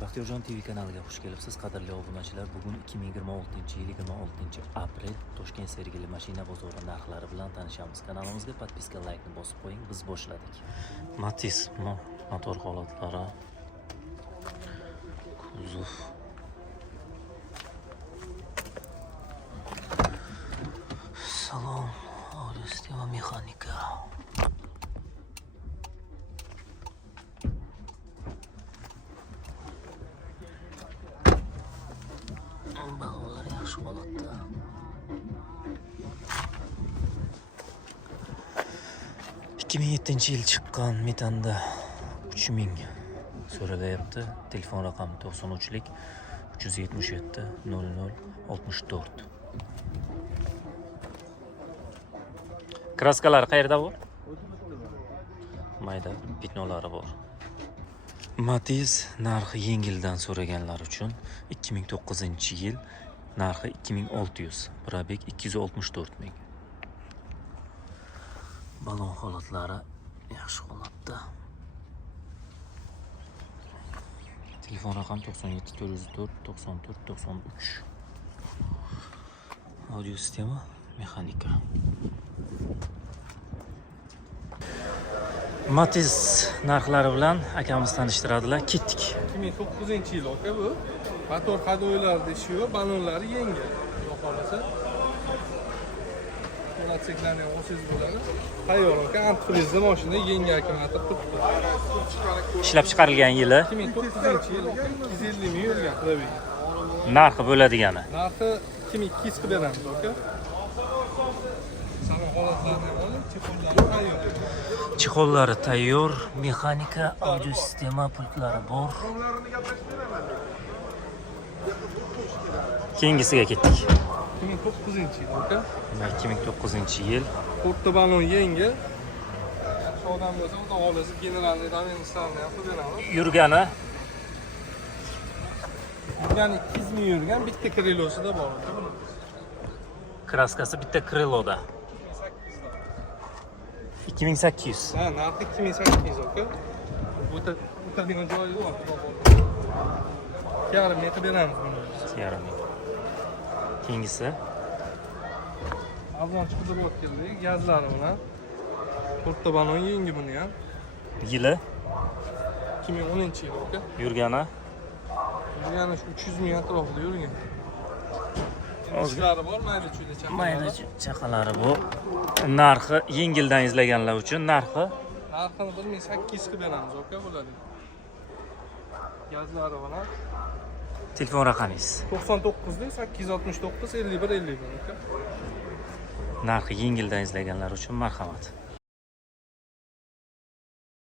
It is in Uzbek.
Baxtiyorjon TV kanaliga xush kelibsiz, qadrli obunachilar. Bugun 2026-yil 26-aprel Toshkent Sergeli mashina bozori narxlari bilan tanishamiz. Kanalimizga podpiska, laykni bosib qo'ying. Biz boshladik. Matiz motor holatlari, kuzov, salon, audio sistema, mexanika. Baholar yaxshi holatda. Yil chiqqan Metanda 3000 so'ralayapti. Telefon raqami 93lik 377 00 64. Kraskalar qayerda bor? Mayda pitnolari bor. Matiz narxi yengildan so'raganlar uchun 2009-yil narxi 2600, probeg 264 ming. Balon holatlari yaxshi holatda. Telefon raqam 97 404 94 93. Audio sistema, mexanika. Matiz narxlari bilan akamiz tanishtiradilar. Ketdik. 2009-yil aka bu. Motor hadoylarida ishi yo'q, balonlari yengil. Xudo xolasa. Latseklarni ham o'siz bo'ladi. Tayyor aka, antifrizli mashina yengil akkumulyator turibdi. Ishlab chiqarilgan yili 2009-yil 250 ming yurgan probeg. narxi bo'ladigani. Narxi 2200 qilib beramiz aka. Salon holatlarini ham oling, chexollari tayyor. Chexollari tayyor, mexanika, audio sistema, pultlari bor. Keyingisiga ketdik. 2009-yil aka. 2009-yil. To'rtta balon yengil. Yaxshi odam bo'lsa, xudo xolasa generalniy davenistlarni ham qilib beramiz. Yurgani Yurgani 200 ming yurgan, bitta krilosida bor aka buni. kraskasi bitta kriloda. 2800. Ha, narxi 2800 aka. O'tadigan joyi bor. 2,5 metr beramiz buni. 2,5 ming. Keyingisi Arzon chiqib o'tgandik, gazlari bilan. To'rtta balon yengi buni ham. yili 2010-yil aka. yurgani Yurgani 300 ming atrofida yurgan. Ishlari bor, mayda-chuyda chaqalari. mayda chaqalari bu. Narxi yengildan izlaganlar uchun narxi Narxini 1800 qilib beramiz aka bo'ladi. Gazlari bilan telefon raqamingiz. 99 869 51 51 aka. Narxi yengildan izlaganlar uchun marhamat.